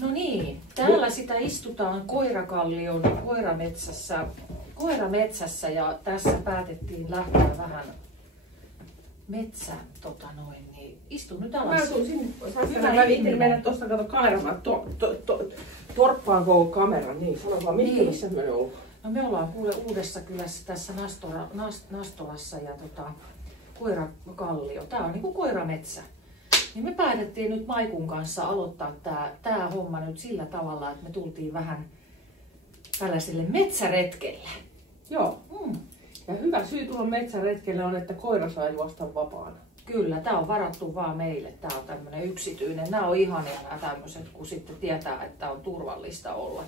No niin, täällä sitä istutaan Koirakallion koirametsässä ja tässä päätettiin lähteä vähän metsään. Niin istu nyt alas. Mä tuun sinne pois. Mä viittin mennä tuosta kato kairamaan torppaan koko kameran. Niin, sano vaan, missä me ollaan? No me ollaan kuule Uudessa Kylässä tässä Nastolassa ja Koirakallio. Tää on niinku koirametsä. Niin me päätettiin nyt Maikun kanssa aloittaa tää homma nyt sillä tavalla, että me tultiin vähän tällaiselle metsäretkelle. Joo. Ja hyvä syy tulla metsäretkelle on, että koira saa juosta vapaana. Kyllä, tää on varattu vaan meille. Tää on tämmönen yksityinen. Nää on ihania nämä tämmöiset, kun sitten tietää, että on turvallista olla.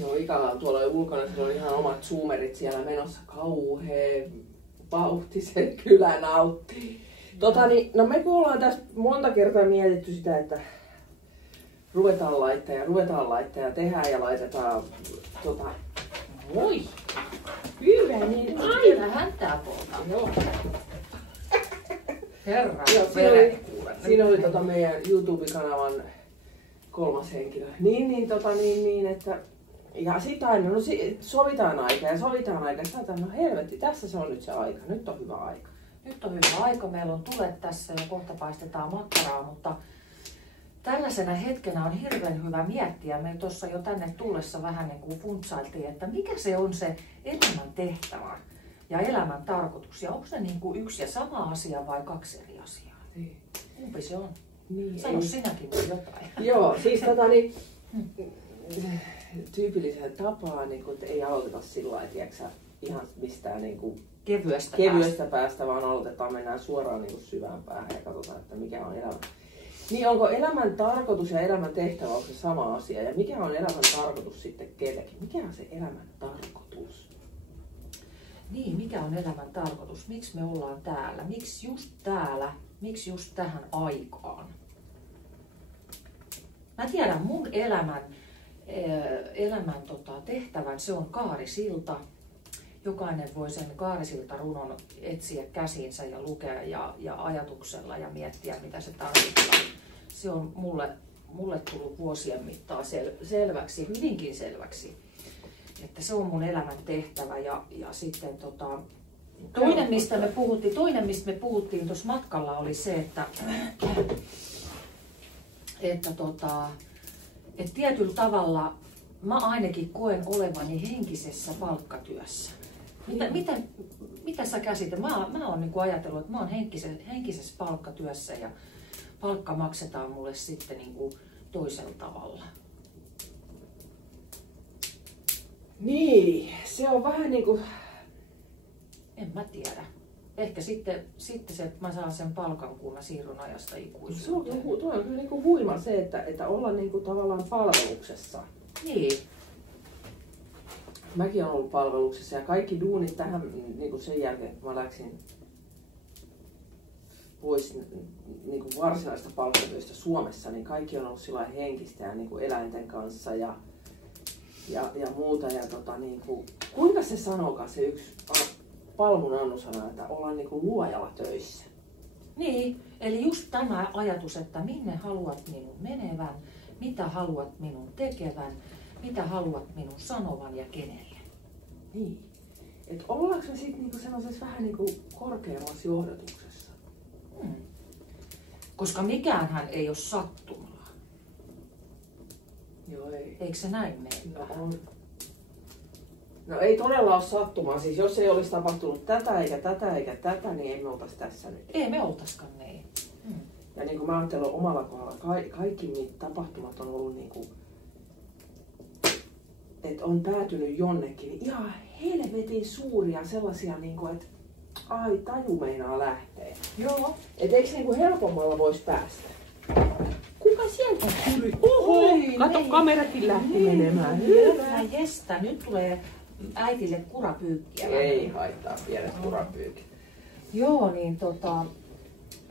Joo, Ikalla on tuolla ulkona, se on ihan omat zoomerit siellä menossa. Kauhea vauhti, se kyllä nauttii. No me kun ollaan tässä monta kertaa mietitty sitä, että ruvetaan laittaa ja tehdään ja laitetaan Moi! Hyvä, niin Aina häntää poltaa. Joo. Herra, siinä oli meidän YouTube-kanavan 3. henkilö. Niin, että ja sit aina, sovitaan aika. Sanotaan, no helvetti, tässä se on nyt se aika. Nyt on hyvä aika. Nyt on hyvä aika. Meillä on tulet tässä ja kohta paistetaan makkaraa, mutta tällaisena hetkenä on hirveän hyvä miettiä. Me tuossa jo tänne tullessa vähän niin kuin funtsailtiin, että mikä se on se elämän tehtävä ja elämän tarkoitus. Ja onko ne niin kuin yksi ja sama asia vai 2 eri asiaa? Niin. Kumpi se on? Niin, sano sinäkin jotain. Joo, siis tyypillisellä tapaa niin kun, ei aloiteta sillä lailla, ihan mistään niin kuin kevyestä päästä, vaan aloitetaan, mennään suoraan niin kuin syvään päähän ja katsotaan, että mikä on elämä. Niin onko elämän tarkoitus ja elämän tehtävä on se sama asia? Ja mikä on elämän tarkoitus sitten kellekin? Mikä on se elämän tarkoitus? Niin, mikä on elämän tarkoitus? Miksi me ollaan täällä? Miksi just täällä? Miksi just tähän aikaan? Mä tiedän mun elämän tehtävän, se on kaarisilta. Jokainen voi sen kaarisiltarunon etsiä käsiinsä ja lukea ja ajatuksella ja miettiä, mitä se tarkoittaa. Se on mulle tullut vuosien mittaan selväksi, hyvinkin selväksi, että se on mun elämän tehtävä. Ja sitten toinen, mistä me puhuttiin tuossa matkalla, oli se, että tietyllä tavalla mä ainakin koen olevani henkisessä palkkatyössä. Mitä sä käsität? Mä oon niin kuin ajatellut, että mä oon henkisessä palkkatyössä ja palkka maksetaan mulle sitten niin kuin toisella tavalla. Niin, se on vähän niin kuin... En mä tiedä. Ehkä sitten se, että mä saan sen palkan, kun mä siirryn ajasta ikuisuuteen. Tuo on kyllä niin kuin huima se, että olla niin kuin tavallaan palveluksessa. Niin. Mäkin olen ollut palveluksessa ja kaikki duunit tähän niin kuin sen jälkeen, kun mä läksin pois niin kuin varsinaista palkkatyöstä Suomessa, niin kaikki on ollut sillä henkistä ja niin kuin eläinten kanssa ja muuta. Ja niin kuin, kuinka se sanookaan se yksi Palmun Annu-sana, että ollaan niin kuin luojalla töissä? Niin, eli just tämä ajatus, että minne haluat minun menevän, mitä haluat minun tekevän, mitä haluat minun sanovan ja kenelle. Niin. Että ollaanko me sitten niinku sellaisessa vähän niinku korkeammassa johdatuksessa? Koska mikäänhän ei ole sattumaa. Joo, ei. Eikö se näin mene? No ei todella ole sattumaa. Siis jos ei olisi tapahtunut tätä eikä tätä, niin ei me oltaisi tässä nyt. Ei me oltaiskaan niin. Ja niin kuin mä ajattelen omalla kohdalla, kaikki niitä tapahtumat on ollut niinku, että on päätynyt jonnekin niin ihan helvetin suuria sellaisia, niinku, että ai taju meinaa lähteä. Joo. Et eikö niinku helpommalla voisi päästä? Kuka sieltä tuli? Oho, kato, kamerakin lähti menemään. Hyvä jestä, nyt tulee äitille kurapyykkiä. Ei haittaa pienet kurapyykit. Joo, niin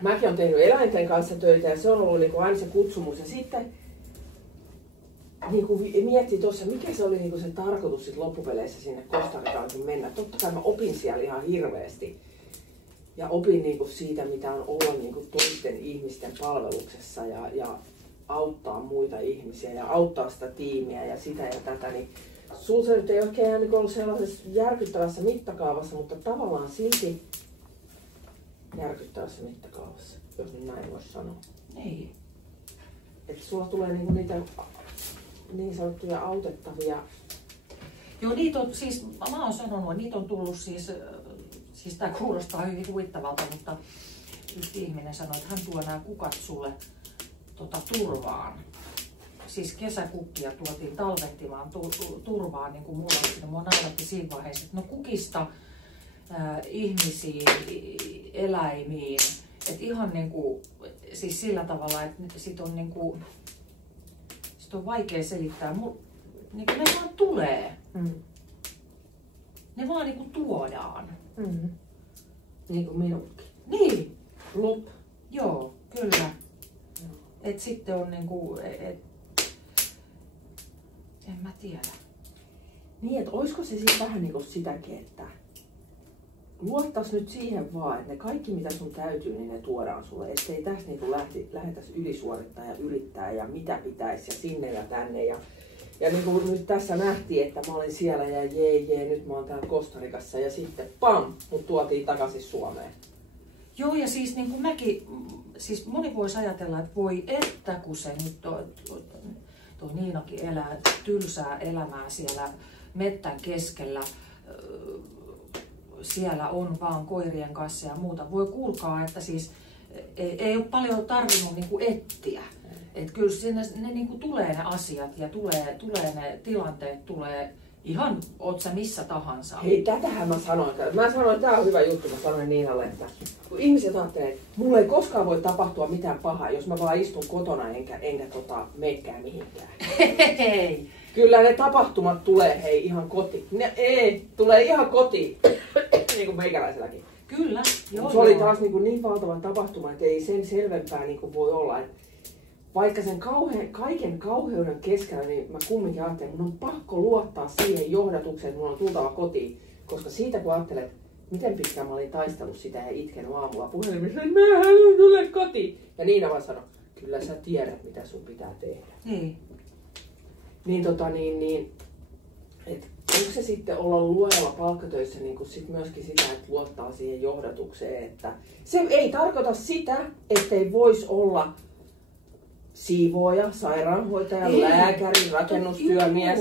Mäkin olen tehnyt eläinten kanssa töitä ja se on ollut niinku aina se kutsumus. Ja sitten niinku miettii tuossa, mikä se oli niinku se tarkoitus sit loppupeleissä sinne Costa Ricaan mennä. Totta kai mä opin siellä ihan hirveästi. Ja opin niinku siitä, mitä on olla niinku toisten ihmisten palveluksessa ja auttaa muita ihmisiä ja auttaa sitä tiimiä ja sitä ja tätä, niin sulla se nyt ei oikein niin ollut sellaisessa järkyttävässä mittakaavassa, mutta tavallaan silti järkyttävässä mittakaavassa, jos nyt näin voisi sanoa. Niin. Että sulla tulee niinku niitä niin sanottuja autettavia. Joo, niitä on siis, mä oon sanonut, niitä on tullut siis tää kuulostaa hyvin huvittavalta, mutta yksi ihminen sanoi, että hän tuo nämä kukat sulle turvaan. Siis kesäkukkia tuotiin talvehtimaan turvaan, niin kuin mulla on, mua nauratti siinä vaiheessa, että no kukista ihmisiin, eläimiin, että ihan niinku, siis sillä tavalla, että sit on niinku, sit on vaikea selittää, niinku ne vaan tulee. Ne vaan niinku tuodaan. Niin kuin minutkin. Niin. Lup. Joo, kyllä. Et sitten on niinku, en mä tiedä. Niin, että olisiko se siis vähän niinku sitäkin, että luottais nyt siihen vaan, että ne kaikki mitä sun täytyy, niin ne tuodaan sulle. Ettei tässä niinku lähdetäisi ylisuorittaa ja yrittää ja mitä pitäisi ja sinne ja tänne. Ja niin kuin nyt tässä nähtiin, että mä olin siellä ja jee, nyt mä oon täällä Kostarikassa ja sitten pam, mut tuotiin takaisin Suomeen. Joo, ja siis niin kuin mäkin, siis moni voisi ajatella, että voi että kun se nyt tuo Niinakin elää tylsää elämää siellä mettän keskellä, siellä on vaan koirien kanssa ja muuta. Voi kuulkaa, että siis ei ole paljon tarvinnut niin kuin etsiä. Että kyllä sinne, ne niin kuin tulee ne asiat ja tulee ne tilanteet, tulee ihan, oot sä missä tahansa. Hei, tätähän mä sanoin. Mä sanoin, että tää on hyvä juttu, mä sanoin Niinalle, että kun ihmiset ajattelee, että mulle ei koskaan voi tapahtua mitään pahaa, jos mä vaan istun kotona enkä menekään mihinkään. Hei. Kyllä ne tapahtumat tulee hei ihan kotiin. Tulee ihan kotiin, niin kuin meikäläiselläkin. Kyllä, joo. Se oli taas niin valtava tapahtuma, että ei sen selvempää niin voi olla. Että vaikka sen kaiken kauheuden keskellä, niin mä kumminkin ajattelin, että mun on pakko luottaa siihen johdatukseen, että mun on tultava kotiin. Koska siitä kun ajattelet, miten pitkään mä olin taistellut sitä ja itkenyt aamulla puhelimessa, että mä haluan tulla kotiin. Ja Niina vaan sanoi, kyllä sä tiedät mitä sun pitää tehdä. Niin. Niin, että onko se sitten olla luojalla palkkatöissä niin kuin sit myöskin sitä, että luottaa siihen johdatukseen, että se ei tarkoita sitä, ettei voisi olla siivooja, sairaanhoitaja, lääkäri, rakennustyömies,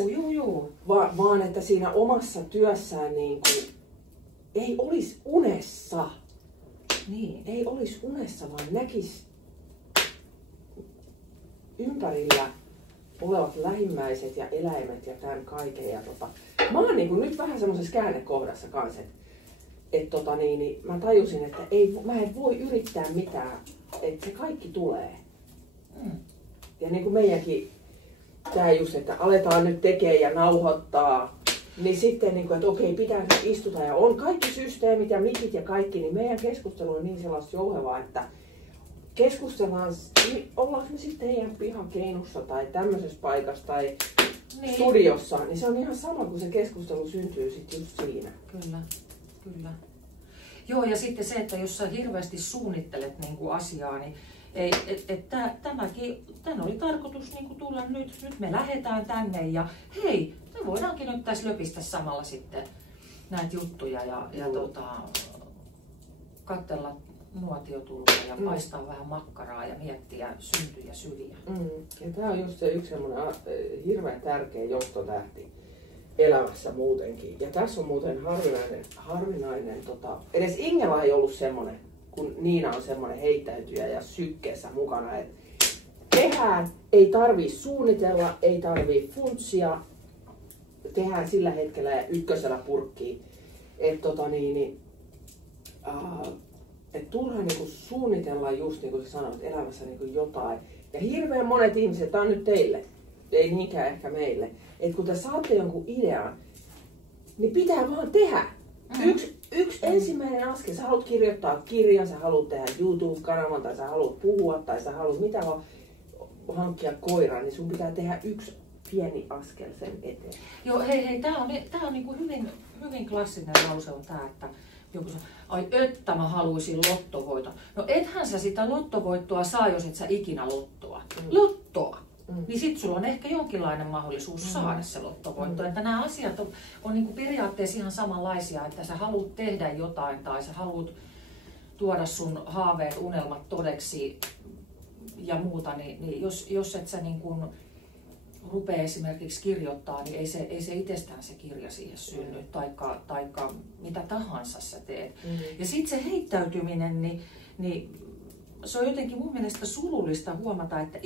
vaan että siinä omassa työssään niin kuin, ei olisi unessa. Niin. Ei olisi unessa, vaan näkisi ympärillä olevat lähimmäiset ja eläimet ja tämän kaiken. Ja mä oon niin kuin nyt vähän semmoisessa käännekohdassa kanssa, että mä tajusin, että mä en voi yrittää mitään, että se kaikki tulee. Ja niin kuin meidänkin, tää just, että aletaan nyt tekemään ja nauhoittaa, niin sitten, niin kuin, että okei, pitää nyt istuta ja on kaikki systeemit ja mikit ja kaikki, niin meidän keskustelu on niin sellaista jouhevaa, että keskustellaan, ollaanko me sitten heidän pihakeinussa tai tämmöisessä paikassa tai studiossa, niin se on ihan sama, kun se keskustelu syntyy sitten just siinä. Kyllä, kyllä. Joo, ja sitten se, että jos sä hirveästi suunnittelet niin kuin asiaa, niin tämän oli tarkoitus niin kuin tulla nyt me lähdetään tänne ja hei, me voidaankin nyt tässä löpistä samalla sitten näitä juttuja ja katsella nuotiotulta ja paistaa vähän makkaraa ja miettiä syntyjä syliä. Ja tämä on just se yksi semmoinen hirveän tärkeä johtotähti elämässä muutenkin. Ja tässä on muuten harvinainen edes Ingela ei ollut semmoinen, kun Niina on semmoinen heittäytyjä ja sykkeessä mukana, että tehdään, ei tarvii suunnitella, ei tarvii funtsia, tehdään sillä hetkellä ja ykkösellä purkkiin. Että et turha niinku suunnitella just niin kuin sä sanoit elämässä niinku jotain. Ja hirveän monet ihmiset, tää on nyt teille, ei niinkään ehkä meille, että kun te saatte jonkun idean, niin pitää vaan tehdä. Yksi ensimmäinen askel, sä haluat kirjoittaa kirjan, sä haluat tehdä YouTube-kanavan, tai sä haluat puhua, tai sä haluat mitä vaan hankkia koiran, niin sun pitää tehdä yksi pieni askel sen eteen. Joo, hei, tää on niinku hyvin klassinen lause on tää, että joku sanoo, ai että mä haluaisin lottovoiton. No ethän sä sitä lottovoittoa saa, jos et sä ikinä lottoa. Lottoa! Niin sit sulla on ehkä jonkinlainen mahdollisuus saada se lottovoitto. Että nämä asiat on niin kuin periaatteessa ihan samanlaisia, että sä haluat tehdä jotain tai sä haluat tuoda sun haaveet, unelmat todeksi ja muuta, niin jos et sä niin kuin rupea esimerkiksi kirjoittaa, niin ei se itsestään se kirja siihen synny, taikka mitä tahansa sä teet. Ja sitten se heittäytyminen, niin se on jotenkin mun mielestä surullista huomata, että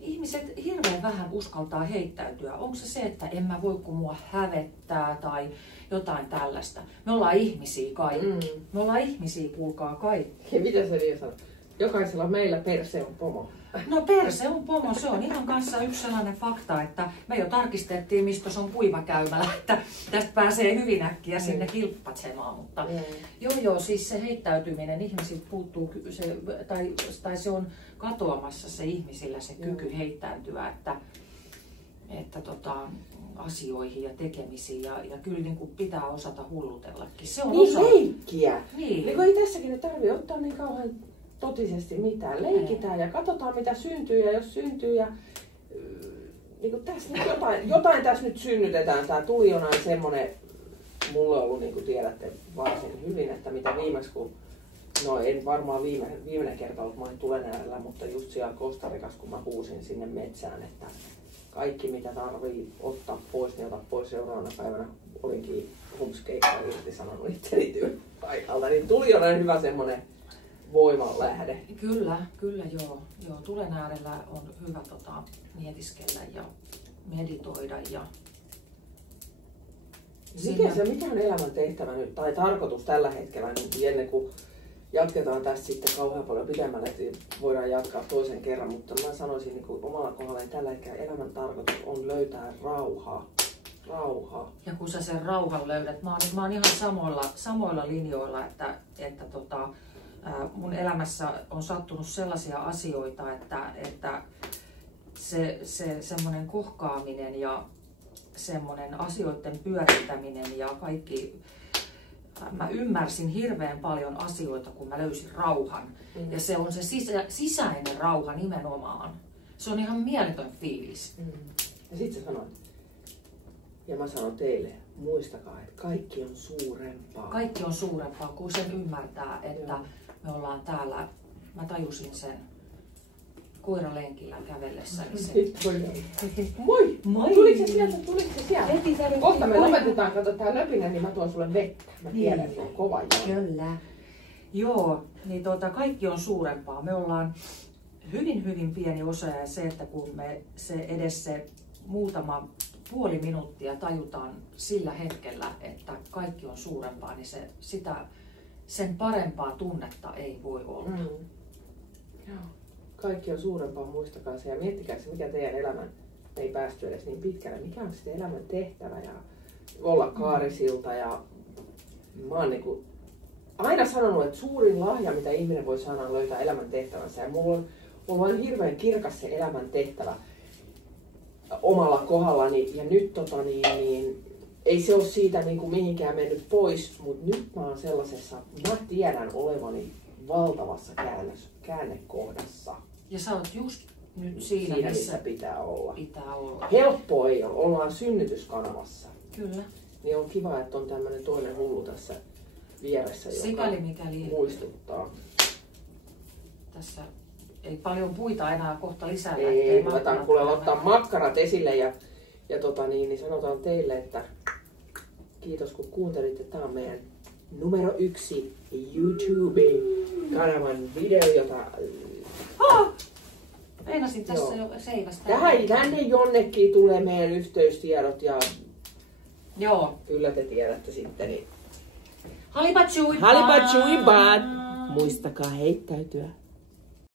ihmiset hirveän vähän uskaltaa heittäytyä. Onko se, että en mä voi, kun mua hävettää tai jotain tällaista. Me ollaan ihmisiä kaikki. Me ollaan ihmisiä, kuulkaa kaikki. Ja mitä se niin sanoo? Jokaisella meillä perse on pomo. No perse on pomo, se on ihan kanssa yksi sellainen fakta, että me jo tarkistettiin, mistä se on kuivakäymälä, että tästä pääsee hyvin äkkiä sinne kilppatsemaan. Mutta joo, siis se heittäytyminen, ihmisiltä puuttuu, tai se on katoamassa se ihmisillä se kyky heittäytyä, että asioihin ja tekemisiin ja kyllä niin kuin pitää osata hullutellakin. Se on niin leikkiä! Niin. Ei tässäkin nyt tarvitse ottaa niin kauhean totisesti mitään. Leikitään ja katsotaan mitä syntyy ja jos syntyy ja niin kuin tässä nyt jotain tässä nyt synnytetään. Tää tuli jonain semmonen, mulle on ollut niin kuin tiedätte varsin hyvin, että mitä viimeksi kun, no en varmaan viimeinen kerta ollut, mä olin tulen äärellä, mutta just siellä Costa Ricassa kun mä huusin sinne metsään, että kaikki mitä tarvii ottaa pois, niin ota pois seuraavana päivänä. Olinkin humskeikkaa irtisanonut itteni työpaikalta, niin tuli jonain hyvä semmonen voimanlähde. Kyllä joo. Tulen äärellä on hyvä mietiskellä ja meditoida. Ja mikä on elämän tehtävä nyt, tai tarkoitus tällä hetkellä, niin ennen kuin jatketaan tästä sitten kauhean paljon pidemmälle, että voidaan jatkaa toisen kerran, mutta mä sanoisin niin kuin omalla kohdalla, että tällä hetkellä elämän tarkoitus on löytää rauhaa. Ja kun sä sen rauhan löydät, mä oon ihan samoilla linjoilla, että mun elämässä on sattunut sellaisia asioita, että se semmoinen kohkaaminen ja semmoinen asioiden pyörittäminen ja kaikki, mä ymmärsin hirveän paljon asioita, kun mä löysin rauhan. Ja se on se sisäinen rauha nimenomaan. Se on ihan mieletön fiilis. Ja sit sä sanoit, ja mä sanon teille, muistakaa, että kaikki on suurempaa. Kaikki on suurempaa, kun sen ymmärtää, että me ollaan täällä, mä tajusin sen koiralenkillä kävellessäni. Moi! Tuliko se sieltä? Kohta me lopetetaan, kato tää löpinä, niin mä tuon sulle vettä. Mä tiedän, että on kova. Kyllä. Joo, niin kaikki on suurempaa. Me ollaan hyvin pieni osa ja se, että kun me se muutama puoli minuuttia tajutaan sillä hetkellä, että kaikki on suurempaa, niin sen parempaa tunnetta ei voi olla. Joo. Kaikki on suurempaa, muistakaa se ja miettikää se, mikä teidän elämän, me ei päästy edes niin pitkälle, mikä on sitten elämän tehtävä ja olla kaarisilta ja mä oon niinku aina sanonut, että suurin lahja, mitä ihminen voi saada, on löytää elämän tehtävänsä ja mulla on hirveän kirkas se elämän tehtävä omalla kohdallani ja nyt ei se ole siitä niinku mihinkään mennyt pois, mutta nyt mä oon sellaisessa, mä tiedän olevani valtavassa käännekohdassa. Ja sä oot just nyt siinä missä pitää olla. olla. Helppo ei ole, ollaan synnytyskanavassa. Kyllä. Niin on kiva, että on tämmönen toinen hullu tässä vieressä, joka muistuttaa. Tässä ei paljon puita enää kohta lisää. Ei, ruvetaan kuule ottaa makkarat esille ja niin sanotaan teille, että kiitos kun kuuntelitte. Tää on meidän numero 1 YouTube-kanavan video, jota... Meinasin tässä jo seivästä. Tänne jonnekin tulee meidän yhteystiedot ja... Joo. Kyllä te tiedätte sitten. Niin... Halipa chui baat! Muistakaa heittäytyä.